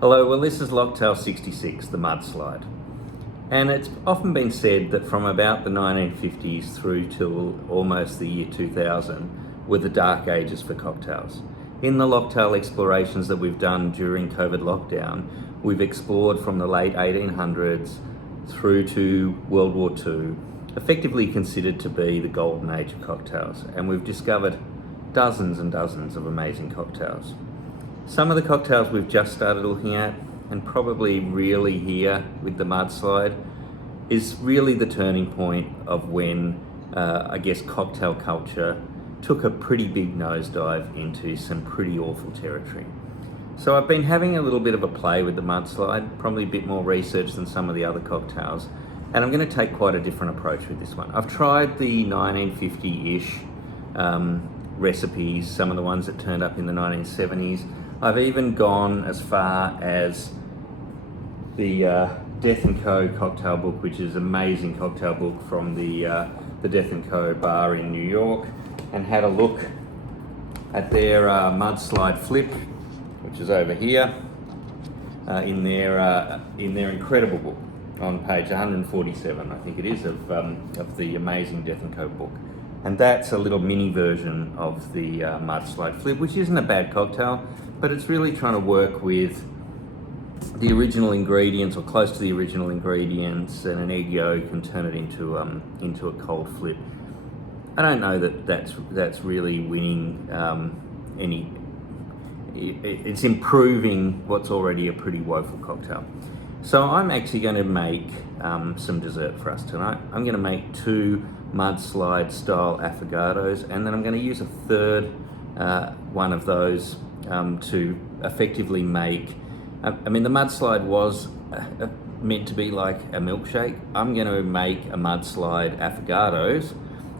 Hello, well this is Locktail 66, the Mudslide. And it's often been said that from about the 1950s through till almost the year 2000 were the dark ages for cocktails. In the Locktail explorations that we've done during COVID lockdown, we've explored from the late 1800s through to World War II, effectively considered to be the golden age of cocktails. And we've discovered dozens and dozens of amazing cocktails. Some of the cocktails we've just started looking at, and probably really here with the Mudslide, is really the turning point of when I guess cocktail culture took a pretty big nosedive into some pretty awful territory. So I've been having a little bit of a play with the Mudslide, probably a bit more research than some of the other cocktails, and I'm going to take quite a different approach with this one. I've tried the 1950-ish recipes, some of the ones that turned up in the 1970s. I've even gone as far as the Death & Co. cocktail book, which is an amazing cocktail book from the Death & Co. bar in New York, and had a look at their Mudslide flip, which is over here, in their incredible book on page 147, I think it is, of the amazing Death & Co. book. And that's a little mini version of the Mudslide flip, which isn't a bad cocktail, but it's really trying to work with the original ingredients, or close to the original ingredients, and an egg yolk, and turn it into a cold flip. I don't know that that's really winning any. It's improving what's already a pretty woeful cocktail. So I'm actually going to make some dessert for us tonight. I'm going to make 2 Mudslide style affogatos, and then I'm going to use a third one of those to effectively make, I mean the Mudslide was meant to be like a milkshake. I'm going to make a Mudslide affogatos,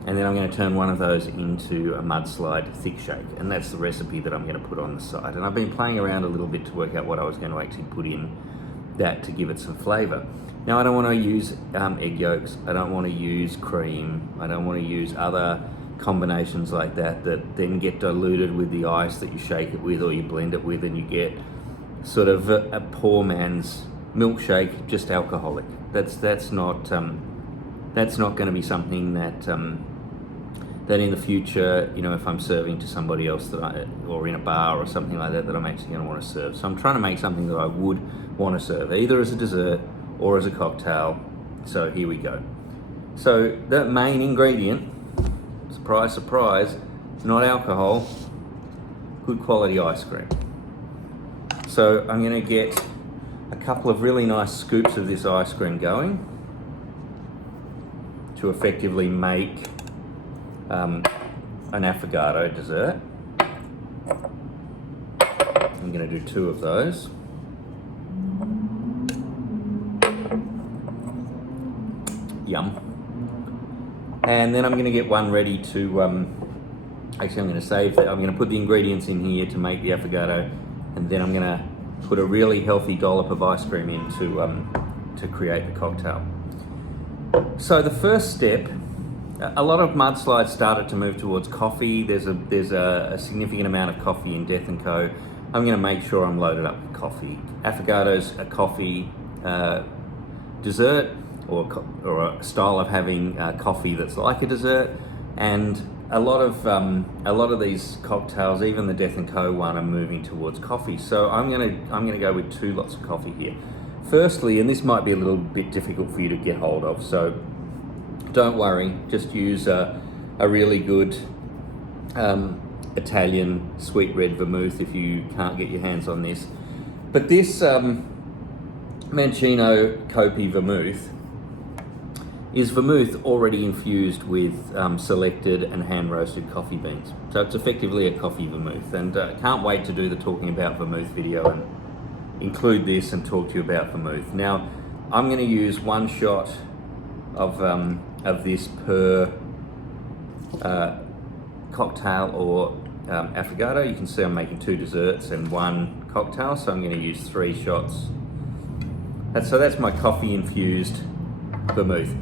and then I'm going to turn one of those into a Mudslide thick shake, and that's the recipe that I'm going to put on the side. And I've been playing around a little bit to work out what I was going to actually put in that to give it some flavour. Now I don't want to use egg yolks, I don't want to use cream, I don't want to use other combinations like that then get diluted with the ice that you shake it with or you blend it with, and you get sort of a poor man's milkshake, just alcoholic. That's not going to be something that in the future, you know, if I'm serving to somebody else or in a bar or something like that I'm actually going to want to serve. So I'm trying to make something that I would want to serve, either as a dessert or as a cocktail. So here we go. So the main ingredient, surprise, surprise, not alcohol, good quality ice cream. So I'm going to get a couple of really nice scoops of this ice cream going to effectively make an affogato dessert. I'm going to do 2 of those. Yum. And then I'm going to get one ready to, actually I'm going to save that. I'm going to put the ingredients in here to make the affogato, and then I'm going to put a really healthy dollop of ice cream in to create the cocktail. So the first step, a lot of Mudslides started to move towards coffee. There's a significant amount of coffee in Death & Co. I'm going to make sure I'm loaded up with coffee. Affogatos, a coffee dessert, or a style of having coffee that's like a dessert, and a lot of these cocktails, even the Death & Co. one, are moving towards coffee. So I'm gonna go with 2 lots of coffee here. Firstly, and this might be a little bit difficult for you to get hold of, so don't worry, just use a really good Italian sweet red vermouth if you can't get your hands on this. But this Mancino Copi vermouth is vermouth already infused with selected and hand-roasted coffee beans. So it's effectively a coffee vermouth, and can't wait to do the talking about vermouth video and include this and talk to you about vermouth. Now, I'm going to use 1 shot of this per cocktail or affogato. You can see I'm making 2 desserts and 1 cocktail, so I'm going to use 3 shots. So that's my coffee-infused vermouth.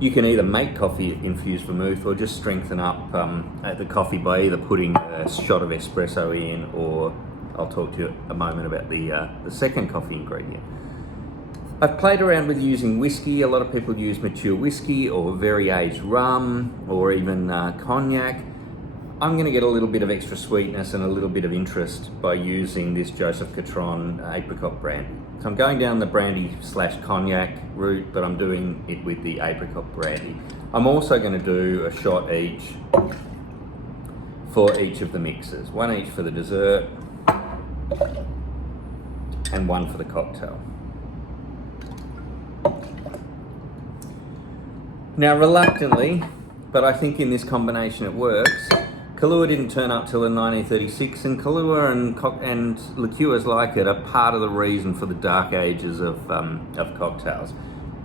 You can either make coffee-infused vermouth or just strengthen up the coffee by either putting a shot of espresso in or I'll talk to you a moment about the second coffee ingredient. I've played around with using whiskey. A lot of people use mature whiskey or very aged rum or even cognac. I'm going to get a little bit of extra sweetness and a little bit of interest by using this Joseph Catron apricot brandy. So I'm going down the brandy/cognac route, but I'm doing it with the apricot brandy. I'm also going to do a shot each for each of the mixes. One each for the dessert and one for the cocktail. Now, reluctantly, but I think in this combination it works, Kahlua didn't turn up till in 1936, and Kahlua and liqueurs like it are part of the reason for the dark ages of cocktails.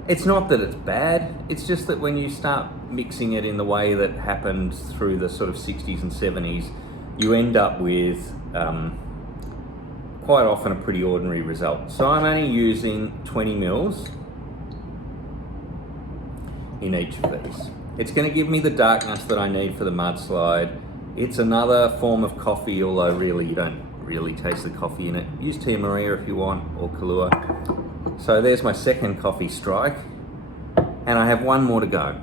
It's not that it's bad, it's just that when you start mixing it in the way that happened through the sort of 60s and 70s, you end up with quite often a pretty ordinary result. So I'm only using 20 mils in each of these. It's going to give me the darkness that I need for the Mudslide. It's another form of coffee, although really you don't really taste the coffee in it. Use Tia Maria if you want, or Kahlua. So there's my second coffee strike, and I have one more to go.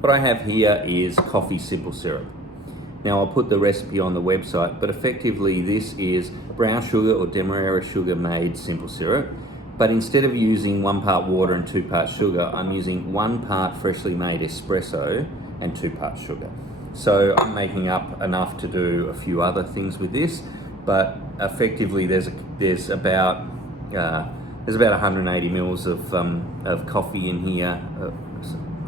What I have here is coffee simple syrup. Now I'll put the recipe on the website, but effectively this is brown sugar or demerara sugar made simple syrup. But instead of using 1 part water and 2 parts sugar, I'm using 1 part freshly made espresso and 2 parts sugar. So I'm making up enough to do a few other things with this, but effectively there's about 180 mils of coffee in here.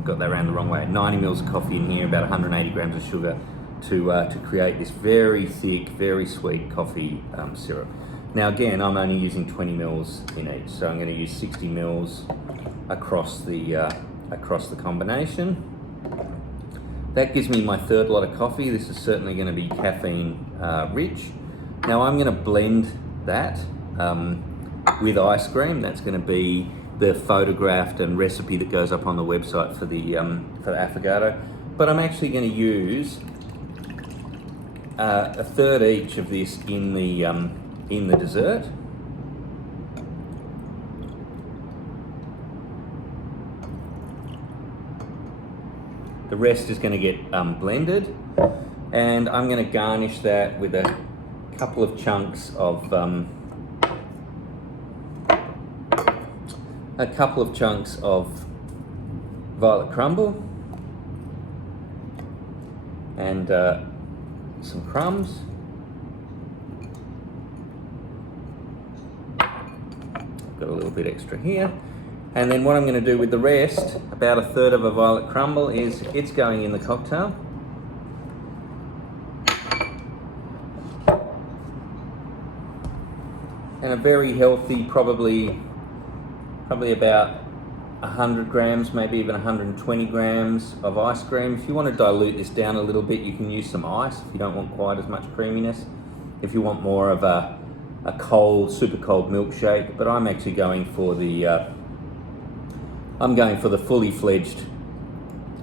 Got that around the wrong way. 90 mils of coffee in here, about 180 grams of sugar to create this very thick, very sweet coffee syrup. Now again, I'm only using 20 mils in each, so I'm going to use 60 mils across the combination. That gives me my third lot of coffee. This is certainly going to be caffeine rich. Now I'm going to blend that with ice cream. That's going to be the photographed and recipe that goes up on the website for the affogato. But I'm actually going to use a third each of this in the dessert. The rest is going to get blended, and I'm going to garnish that with a couple of chunks of violet crumble and some crumbs. Got a little bit extra here. And then what I'm going to do with the rest, about a third of a violet crumble, is it's going in the cocktail. And a very healthy, probably about 100 grams, maybe even 120 grams of ice cream. If you want to dilute this down a little bit, you can use some ice if you don't want quite as much creaminess. If you want more of a cold, super cold milkshake, but I'm actually going for the fully fledged,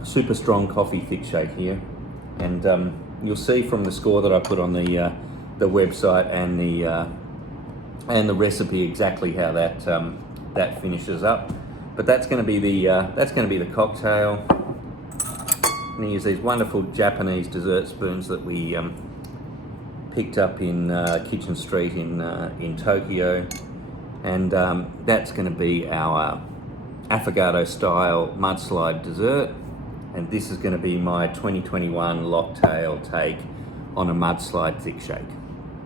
super strong coffee thick shake here, and you'll see from the score that I put on the website and the recipe exactly how that finishes up. But that's going to be the cocktail. I'm going to use these wonderful Japanese dessert spoons that we picked up in Kitchen Street in Tokyo, and that's going to be our Affogato style Mudslide dessert, and this is going to be my 2021 Locktail take on a Mudslide thick shake.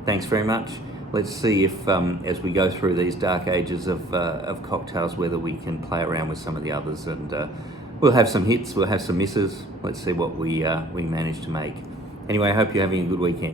Thanks very much. Let's see if as we go through these dark ages of cocktails, whether we can play around with some of the others, and we'll have some hits, we'll have some misses. Let's see what we manage to make. Anyway, I hope you're having a good weekend.